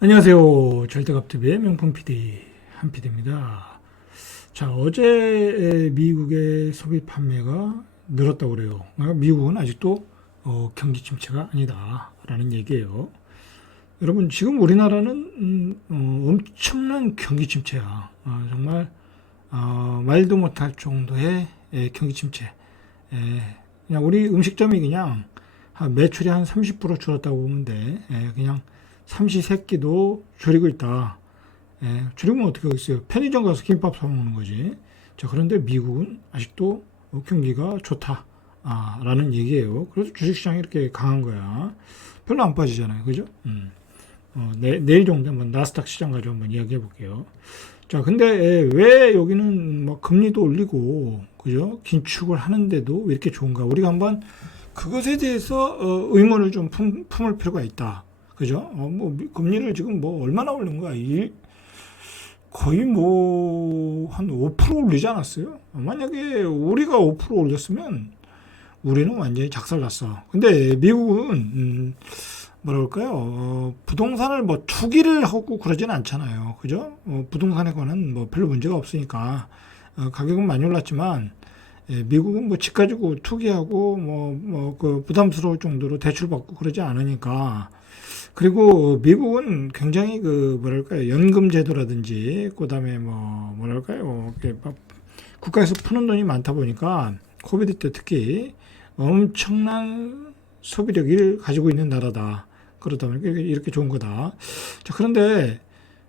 안녕하세요. 절대갑TV의 명품 PD 한PD입니다. 자, 어제 미국의 소비 판매가 늘었다고 그래요. 미국은 아직도 경기 침체가 아니다라는 얘기예요. 여러분, 지금 우리나라는 엄청난 경기 침체야. 정말 말도 못할 정도의 경기 침체. 그냥 우리 음식점이 그냥 매출이 한 30% 줄었다고 보면 돼. 그냥 삼시세끼도 줄이고 있다. 줄이면 어떻게 하겠어요? 편의점 가서 김밥 사 먹는 거지. 자, 그런데 미국은 아직도 경기가 좋다. 라는 얘기예요. 그래서 주식시장이 이렇게 강한 거야. 별로 안 빠지잖아요. 그죠? 내일 정도 한번 나스닥 시장 가지고 한번 이야기해 볼게요. 자, 근데 왜 여기는 막 금리도 올리고, 그죠? 긴축을 하는데도 왜 이렇게 좋은가? 우리가 한번 그것에 대해서 의문을 좀 품을 필요가 있다. 그죠? 금리를 지금 얼마나 올린 거야? 거의 한 5% 올리지 않았어요? 만약에 우리가 5% 올렸으면 우리는 완전히 작살났어. 근데 미국은, 뭐랄까요? 부동산을 투기를 하고 그러진 않잖아요. 그죠? 부동산에 관한 별로 문제가 없으니까, 가격은 많이 올랐지만, 미국은 집 가지고 투기하고 그 부담스러울 정도로 대출받고 그러지 않으니까. 그리고 미국은 굉장히 뭐랄까요, 연금 제도라든지 그다음에 뭐랄까요, 이렇게 막 국가에서 푸는 돈이 많다 보니까 코비드 때 특히 엄청난 소비력을 가지고 있는 나라다. 그러다 보니까 이렇게 좋은 거다. 자, 그런데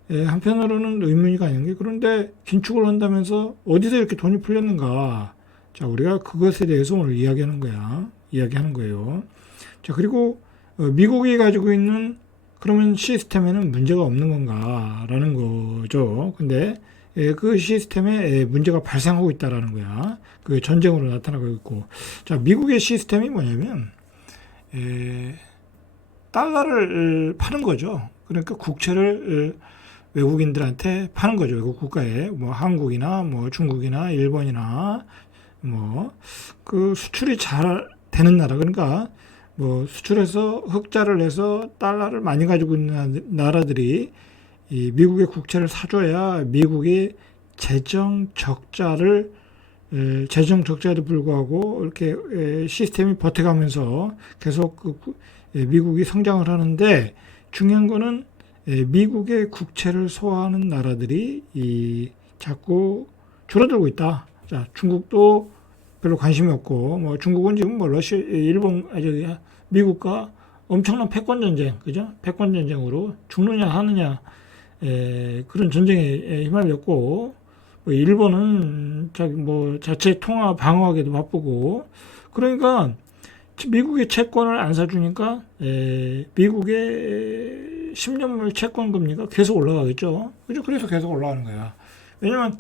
한편으로는 의문이 가는 게, 그런데 긴축을 한다면서 어디서 이렇게 돈이 풀렸는가? 자, 우리가 그것에 대해서 오늘 이야기하는 거예요. 자, 그리고 미국이 가지고 있는 그러면 시스템에는 문제가 없는 건가라는 거죠. 근데 그 시스템에 문제가 발생하고 있다라는 거야. 그 전쟁으로 나타나고 있고. 자, 미국의 시스템이 뭐냐면 달러를 파는 거죠. 그러니까 국채를 외국인들한테 파는 거죠. 외국 국가에 한국이나 중국이나 일본이나 그 수출이 잘 되는 나라, 그러니까 수출해서 흑자를 내서 달러를 많이 가지고 있는 나라들이 이 미국의 국채를 사줘야 미국의 재정 적자에도 불구하고 이렇게 시스템이 버텨가면서 계속 미국이 성장을 하는데, 중요한 거는 미국의 국채를 소화하는 나라들이 자꾸 줄어들고 있다. 자, 중국도 별로 관심이 없고, 중국은 지금 미국과 엄청난 패권 전쟁, 그죠? 패권 전쟁으로 죽느냐 하느냐, 그런 전쟁에 휘말렸고, 일본은 자체 통화 방어하기도 바쁘고, 그러니까 미국의 채권을 안 사주니까 미국의 10년물 채권 금리가 계속 올라가겠죠. 그죠? 그래서 계속 올라가는 거야. 왜냐면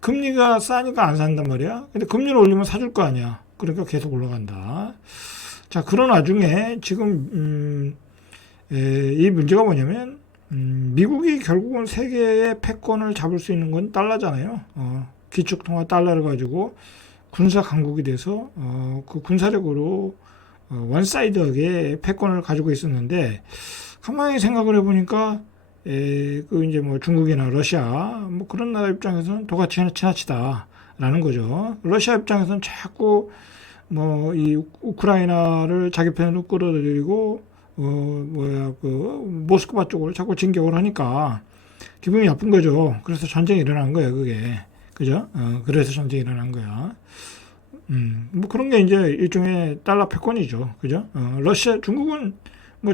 금리가 싸니까 안 산단 말이야. 근데 금리를 올리면 사줄 거 아니야. 그러니까 계속 올라간다. 자, 그런 와중에 지금 이 문제가 뭐냐면, 미국이 결국은 세계의 패권을 잡을 수 있는 건 달러잖아요. 기축통화 달러를 가지고 군사 강국이 돼서 그 군사력으로 원사이드하게 패권을 가지고 있었는데, 가만히 생각을 해보니까 이제 중국이나 러시아 그런 나라 입장에서는 도같이 지나치다라는 거죠. 러시아 입장에서는 자꾸 이 우크라이나를 자기 편으로 끌어들이고 모스크바 쪽으로 자꾸 진격을 하니까 기분이 나쁜 거죠. 그래서 전쟁이 일어난 거예요, 그게. 그죠? 그래서 전쟁이 일어난 거야. 그런 게 이제 일종의 달러 패권이죠. 그죠? 중국은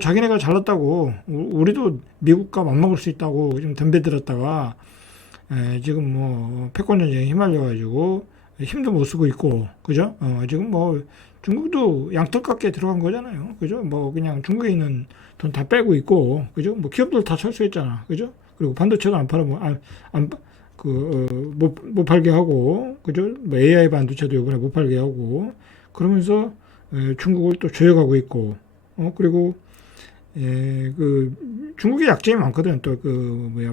자기네가 잘났다고, 우리도 미국과 맞먹을 수 있다고 좀 덤벼들었다가, 지금 패권 전쟁에 휘말려가지고 힘도 못 쓰고 있고, 그죠? 지금 중국도 양털깎이에 들어간 거잖아요. 그죠? 그냥 중국에 있는 돈 다 빼고 있고, 그죠? 기업들 다 철수했잖아. 그죠? 그리고 반도체도 안 팔아, 못 팔게 하고, 그죠? AI 반도체도 이번에 못 팔게 하고, 그러면서 중국을 또 조여가고 있고, 그리고 중국의 약점이 많거든. 또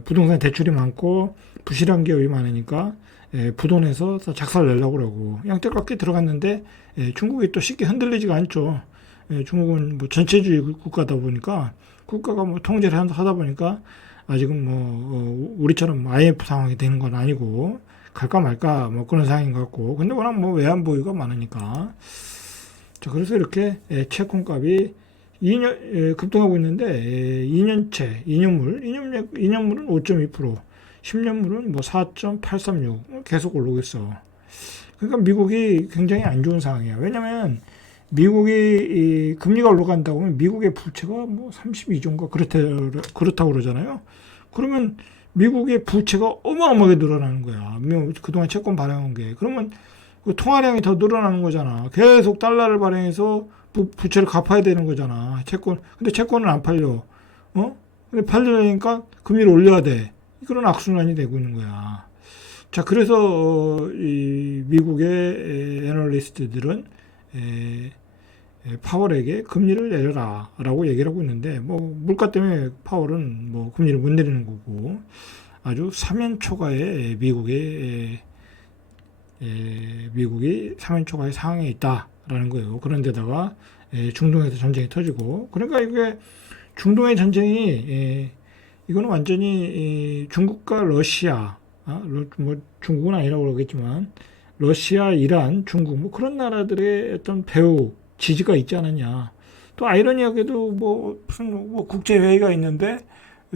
부동산 대출이 많고 부실한 기업이 많으니까 부돈에서 작살 내려고 그러고, 양떼깎이 들어갔는데 중국이 또 쉽게 흔들리지가 않죠. 중국은 뭐 전체주의 국가다 보니까 국가가 뭐 통제를 하다 보니까 아직은 뭐 우리처럼 IMF 상황이 되는 건 아니고 갈까 말까 뭐 그런 상황인 것 같고 근데 워낙 뭐 외환 보유가 많으니까 자 그래서 이렇게 채권값이 2년 급등하고 있는데 2년채 2년물은 5.2% 10년물은 뭐 4.836 계속 오르고 있어. 그러니까 미국이 굉장히 안 좋은 상황이야. 왜냐면 미국이 이 금리가 올라간다고 하면 미국의 부채가 뭐 32조인가 그렇다고 그러잖아요. 그러면 미국의 부채가 어마어마하게 늘어나는 거야. 그동안 채권 발행한 게. 그러면 그 통화량이 더 늘어나는 거잖아. 계속 달러를 발행해서 부채를 갚아야 되는 거잖아. 근데 채권은 안 팔려. 근데 팔려니까 금리를 올려야 돼. 그런 악순환이 되고 있는 거야. 자, 그래서 이 미국의 애널리스트들은 파월에게 금리를 내려라라고 얘기를 하고 있는데 뭐 물가 때문에 파월은 뭐 금리를 못 내리는 거고 아주 사면초가의 미국이 사면초가의 상황에 있다라는 거예요. 그런데다가 중동에서 전쟁이 터지고 그러니까 이게 중동의 전쟁이 이거는 완전히 중국과 러시아 뭐 중국은 아니라고 그러겠지만 러시아, 이란, 중국 뭐 그런 나라들의 어떤 배후 지지가 있지 않았냐. 또 아이러니하게도 뭐 무슨 뭐 국제 회의가 있는데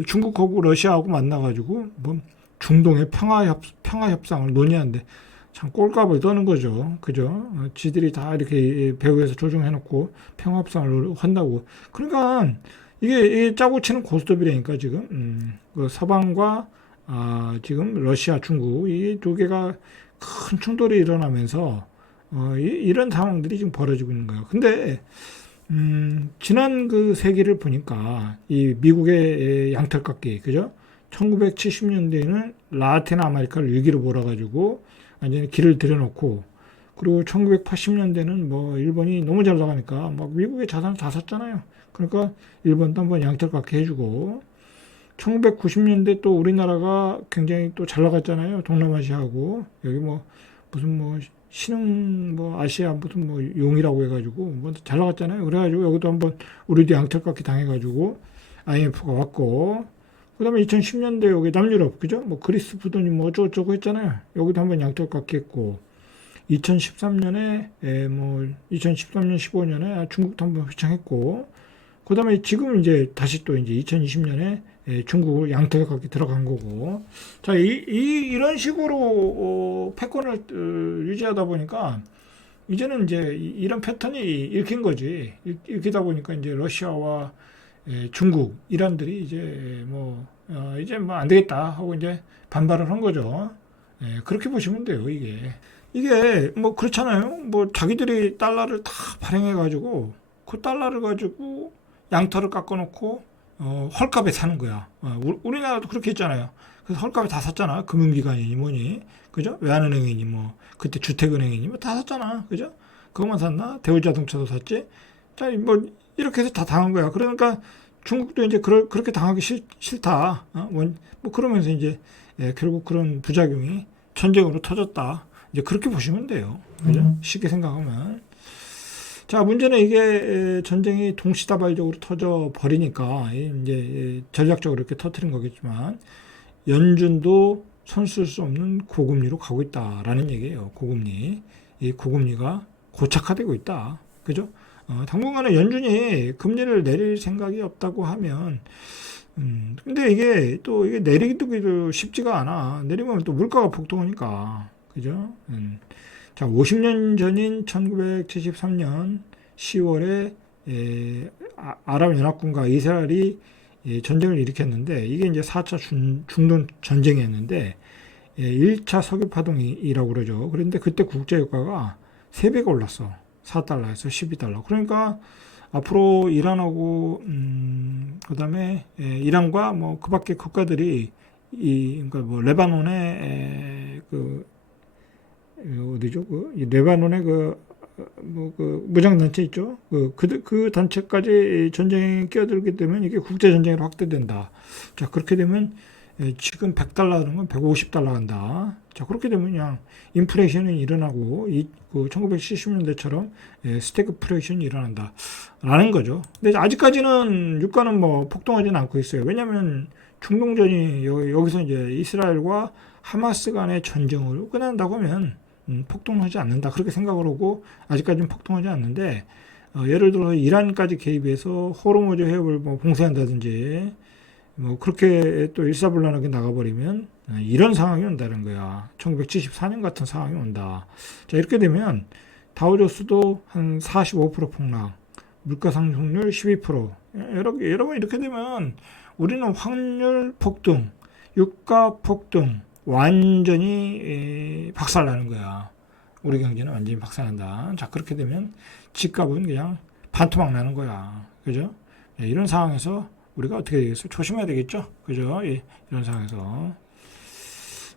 중국하고 러시아하고 만나가지고 뭐 중동의 평화 협상을 논의하는데 참 꼴값을 떠는 거죠. 그죠? 지들이 다 이렇게 배후에서 조종해놓고 평화 협상을 한다고. 그러니까 이게 짜고 치는 고스톱이라니까 지금 그 서방과 지금 러시아, 중국 이 두 개가 큰 충돌이 일어나면서 이런 상황들이 지금 벌어지고 있는 거예요. 근데 지난 그 세기를 보니까 이 미국의 양털깎기, 그죠? 1970년대에는 라틴 아메리카를 위기로 몰아가지고 완전히 길을 들여놓고 그리고 1980년대는 뭐 일본이 너무 잘 나가니까 막 미국의 자산을 다 샀잖아요. 그러니까 일본도 한번 양털깎기 해주고 1990년대 또 우리나라가 굉장히 또 잘 나갔잖아요. 동남아시아하고 여기 뭐 무슨 뭐 신흥 뭐 아시아 무슨 뭐 용이라고 해가지고 뭐 잘 나갔잖아요. 그래가지고 여기도 한번 우리도 양털깎기 당해가지고 IMF가 왔고 그다음에 2010년대 여기 남유럽 그죠? 뭐 그리스 부도니 뭐 어쩌고저쩌고 했잖아요. 여기도 한번 양털깎기 했고 2013년에 뭐 2013년 15년에 중국도 한번 휘청했고 그다음에 지금 이제 다시 또 이제 2020년에 중국을 양털깎기 들어간 거고 자 이런 식으로 패권을 유지하다 보니까 이제는 이제 이런 패턴이 읽힌 거지 읽히다 보니까 이제 러시아와 중국 이란들이 이제 이제 뭐 안 되겠다 하고 이제 반발을 한 거죠. 그렇게 보시면 돼요. 이게 뭐 그렇잖아요. 뭐 자기들이 달러를 다 발행해 가지고 그 달러를 가지고 양털을 깎아놓고 헐값에 사는 거야. 우리나라도 그렇게 했잖아요. 그래서 헐값에 다 샀잖아. 금융기관이니 뭐니, 그죠? 외환은행이니 뭐 그때 주택은행이니 뭐 다 샀잖아, 그죠? 그것만 샀나? 대우자동차도 샀지. 자, 뭐 이렇게 해서 다 당한 거야. 그러니까 중국도 이제 그렇게 당하기 싫다. 뭐 그러면서 이제 결국 그런 부작용이 전쟁으로 터졌다. 이제 그렇게 보시면 돼요. 그죠? 쉽게 생각하면. 자, 문제는 이게 전쟁이 동시다발적으로 터져 버리니까 이제 전략적으로 이렇게 터트린 거겠지만 연준도 손쓸 수 없는 고금리로 가고 있다라는 얘기예요. 고금리. 이 고금리가 고착화되고 있다. 그죠? 당분간은 연준이 금리를 내릴 생각이 없다고 하면 근데 이게 내리기도 쉽지가 않아. 내리면 또 물가가 폭등하니까. 그죠? 자, 50년 전인 1973년 10월에 아랍연합군과 이스라엘이 전쟁을 일으켰는데 이게 이제 4차 중동 전쟁이었는데 1차 석유파동이라고 그러죠. 그런데 그때 국제유가가 3배가 올랐어. 4달러에서 12달러. 그러니까 앞으로 이란하고 그다음에 이란과 뭐 그밖에 국가들이 그러니까 뭐 레바논의 어디죠? 레바논의 무장단체 있죠? 그 단체까지 전쟁에 끼어들게 되면 이게 국제전쟁으로 확대된다. 자, 그렇게 되면 지금 100달러는 건 150달러 간다. 자, 그렇게 되면 그냥 인플레이션이 일어나고, 그 1970년대처럼 스태그플레이션이 일어난다. 라는 거죠. 근데 아직까지는 유가는 뭐 폭등하지는 않고 있어요. 왜냐면 중동전이 여기서 이제 이스라엘과 하마스 간의 전쟁을 끝낸다고 하면 폭등하지 않는다. 그렇게 생각을 하고 아직까지는 폭등하지 않는데, 예를 들어서 이란까지 개입해서 호르무즈 해협을 뭐 봉쇄한다든지 뭐 그렇게 또 일사불란하게 나가버리면 이런 상황이 온다는 거야. 1974년 같은 상황이 온다. 자, 이렇게 되면 다우조스도 한 45% 폭락, 물가 상승률 12%. 여러분 이렇게 되면 우리는 확률 폭등, 유가 폭등 완전히 박살나는 거야. 우리 경제는 완전히 박살난다. 자, 그렇게 되면 집값은 그냥 반토막 나는 거야. 그죠? 이런 상황에서 우리가 어떻게 되겠어요? 조심해야 되겠죠? 그죠? 이런 상황에서.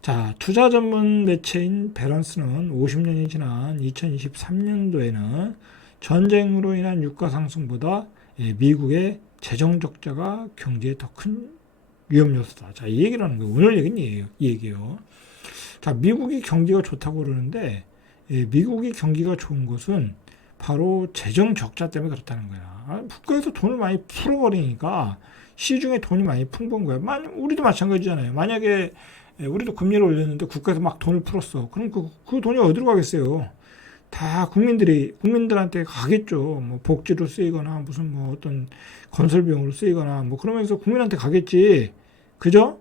자, 투자 전문 매체인 배런스는 50년이 지난 2023년도에는 전쟁으로 인한 유가 상승보다 미국의 재정 적자가 경제에 더 큰 위험 요소다. 자, 이 얘기를 하는 거예요. 오늘 얘기는 이 얘기예요. 자, 미국이 경기가 좋다고 그러는데 미국이 경기가 좋은 것은 바로 재정 적자 때문에 그렇다는 거야. 국가에서 돈을 많이 풀어버리니까 시중에 돈이 많이 풍부한 거야. 우리도 마찬가지잖아요. 만약에 우리도 금리를 올렸는데 국가에서 막 돈을 풀었어. 그럼 그 돈이 어디로 가겠어요? 다 국민들한테 가겠죠. 뭐 복지로 쓰이거나 무슨 뭐 어떤 건설 비용으로 쓰이거나 뭐 그러면서 국민한테 가겠지. 그죠?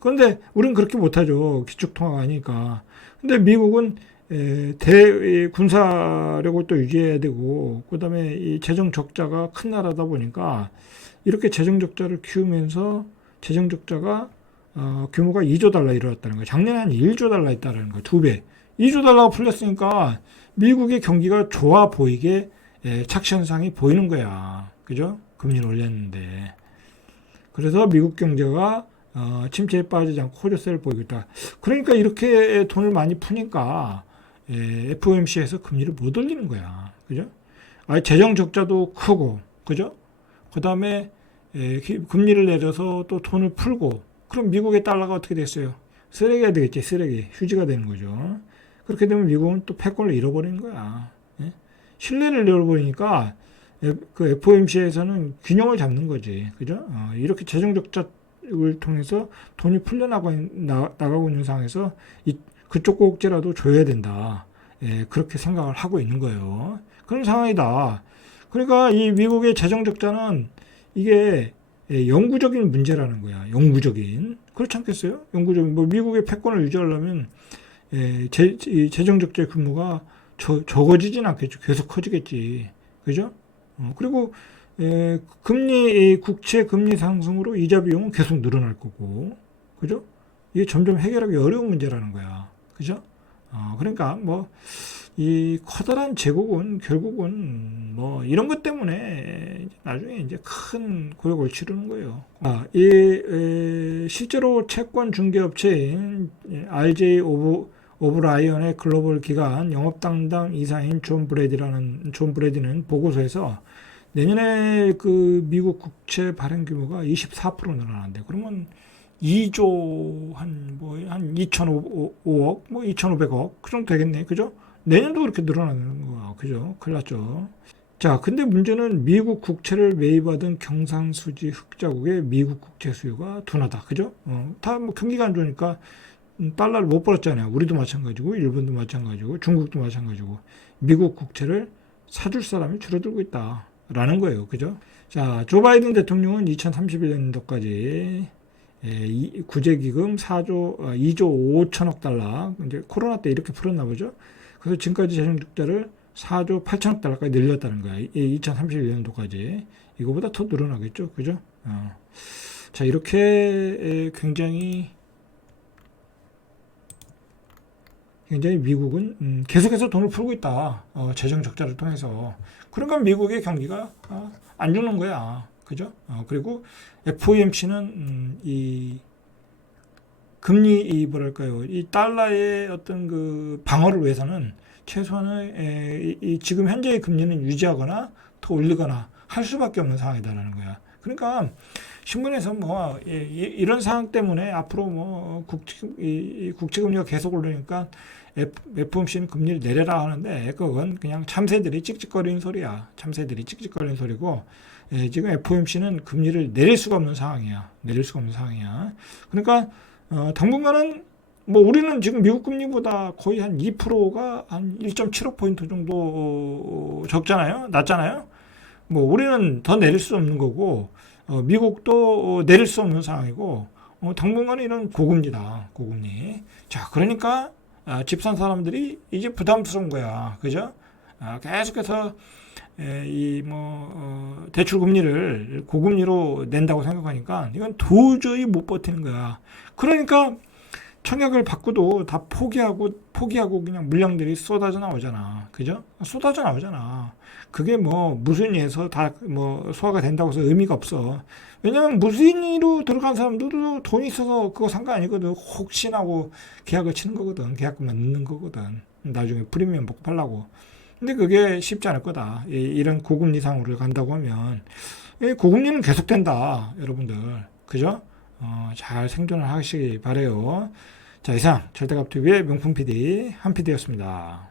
그런데 우리는 그렇게 못하죠. 기축통화가 아니니까. 근데 미국은 군사력을 또 유지해야 되고, 그 다음에 이 재정 적자가 큰 나라다 보니까 이렇게 재정 적자를 키우면서 재정 적자가 규모가 2조 달러 일어났다는 거예요. 작년에 한 1조 달러 있다는 거예요. 2배. 2조 달러가 풀렸으니까 미국의 경기가 좋아 보이게 착시 현상이 보이는 거야. 그죠? 금리를 올렸는데. 그래서 미국 경제가 침체에 빠지지 않고 호조세를 보이고 있다. 그러니까 이렇게 돈을 많이 푸니까 FOMC에서 금리를 못 올리는 거야. 그죠? 재정 적자도 크고, 그죠? 그 다음에 금리를 내려서 또 돈을 풀고, 그럼 미국의 달러가 어떻게 됐어요? 쓰레기가 되겠지, 쓰레기. 휴지가 되는 거죠. 그렇게 되면 미국은 또 패권을 잃어버리는 거야. 신뢰를 잃어버리니까 그 FOMC에서는 균형을 잡는 거지. 그죠? 이렇게 재정 적자를 통해서 돈이 풀려나가고 있는 상황에서 그쪽 꼭지라도 줘야 된다. 그렇게 생각을 하고 있는 거예요. 그런 상황이다. 그러니까 이 미국의 재정 적자는 이게 영구적인 문제라는 거야. 영구적인. 그렇지 않겠어요? 영구적인. 뭐 미국의 패권을 유지하려면 재정 적자의 규모가 적어지진 않겠죠. 계속 커지겠지. 그죠? 그리고 국채 금리 상승으로 이자 비용은 계속 늘어날 거고. 그죠? 이게 점점 해결하기 어려운 문제라는 거야. 그죠? 그러니까 뭐 이 커다란 제국은 결국은 뭐 이런 것 때문에 나중에 이제 큰 고역을 치르는 거예요. 실제로 채권 중개업체인 RJ 오브라이언의 글로벌 기관 영업 담당 이사인 존 브래디는 보고서에서 내년에 그 미국 국채 발행 규모가 24% 늘어난대. 그러면 2조 한 2,500억, 뭐 2,500억 그 정도 되겠네. 그죠? 내년도 그렇게 늘어나는 거야. 그죠? 큰일 났죠. 자, 근데 문제는 미국 국채를 매입하던 경상수지 흑자국의 미국 국채 수요가 둔하다. 그죠? 다 뭐 경기가 안 좋으니까 달러를 못 벌었잖아요. 우리도 마찬가지고, 일본도 마찬가지고, 중국도 마찬가지고, 미국 국채를 사줄 사람이 줄어들고 있다라는 거예요. 그죠? 자, 조 바이든 대통령은 2031년도까지 구제기금 2조 5천억 달러, 이제 코로나 때 이렇게 풀었나 보죠. 그래서 지금까지 재정 적자를 4조 8천억 달러까지 늘렸다는 거야. 2031년도까지. 이거보다 더 늘어나겠죠. 그죠? 자, 이렇게 굉장히 미국은 계속해서 돈을 풀고 있다. 재정 적자를 통해서. 그러니까 미국의 경기가 안 죽는 거야. 그죠? 그리고 FOMC는 이 금리 뭐랄까요? 이 달러의 어떤 그 방어를 위해서는 최소한의 지금 현재의 금리는 유지하거나 더 올리거나 할 수밖에 없는 상황이다라는 거야. 그러니까 신문에서 뭐 이런 상황 때문에 앞으로 뭐 국채 금리가 계속 오르니까 FOMC는 금리를 내려라 하는데 그건 그냥 참새들이 찍찍거리는 소리야. 참새들이 찍찍거리는 소리고 지금 FOMC는 금리를 내릴 수가 없는 상황이야. 내릴 수가 없는 상황이야. 그러니까 당분간은 뭐 우리는 지금 미국 금리보다 거의 한 2%가 한 1.75포인트 정도 적잖아요. 낮잖아요. 뭐 우리는 더 내릴 수 없는 거고 미국도 내릴 수 없는 상황이고 당분간은 이런 고금리다. 고금리. 자, 그러니까 집 산 사람들이 이제 부담스러운 거야. 그죠? 계속해서 대출 금리를 고금리로 낸다고 생각하니까 이건 도저히 못 버티는 거야. 그러니까 청약을 받고도 다 포기하고 그냥 물량들이 쏟아져 나오잖아. 그죠? 쏟아져 나오잖아. 그게 뭐 무순위에서 다 뭐 소화가 된다고 해서 의미가 없어. 왜냐면 무순위로 들어간 사람들도 돈이 있어서 그거 상관 아니거든. 혹시나고 계약을 치는 거거든. 계약금만 넣는 거거든. 나중에 프리미엄 받고 팔라고. 근데 그게 쉽지 않을 거다. 이런 고금리 상으로 간다고 하면 고금리는 계속된다. 여러분들. 그죠? 잘 생존을 하시기 바래요. 자, 이상 절대값TV의 명품 PD 한 PD였습니다.